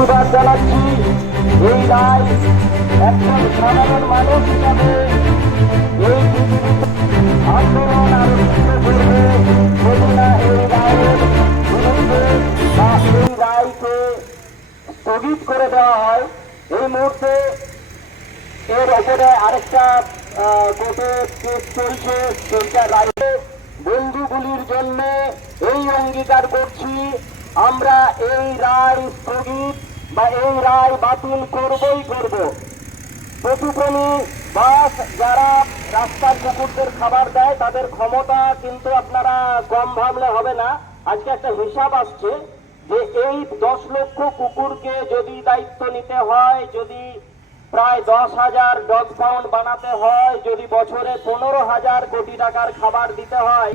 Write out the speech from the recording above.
প্রতিবাদ জানাচ্ছি। এই রায় একজন সাধারণ মানুষ হিসাবে এই পৃথিবীতে আন্দোলন আরো তীব্র করবে যদি না এই রায়ের বিরুদ্ধে বা এই রায়কে স্থগিত করে দেওয়া হয়। এই মুহূর্তে এর ওপরে আরেকটা কোর্টে কেস চলছে, সেটা রায় বন্ধুগুলির জন্য এই অঙ্গীকার করছি, আমরা এই রায় স্থগিত বা এই রায় বাতিল করবই করব। পশুপ্রেমী বা যারা রাস্তার কুকুরদের খাবার দেয় তাদের ক্ষমতা কিন্তু আপনারা কম ভাবলে হবে না। আজকে একটা হিসাব আসছে যে এই 10 লক্ষ কুকুরকে যদি দায়িত্ব নিতে হয়, যদি প্রায় 10,000 ডগ পাউন্ড বানাতে হয়, যদি বছরে 15,000 কোটি টাকার খাবার দিতে হয়,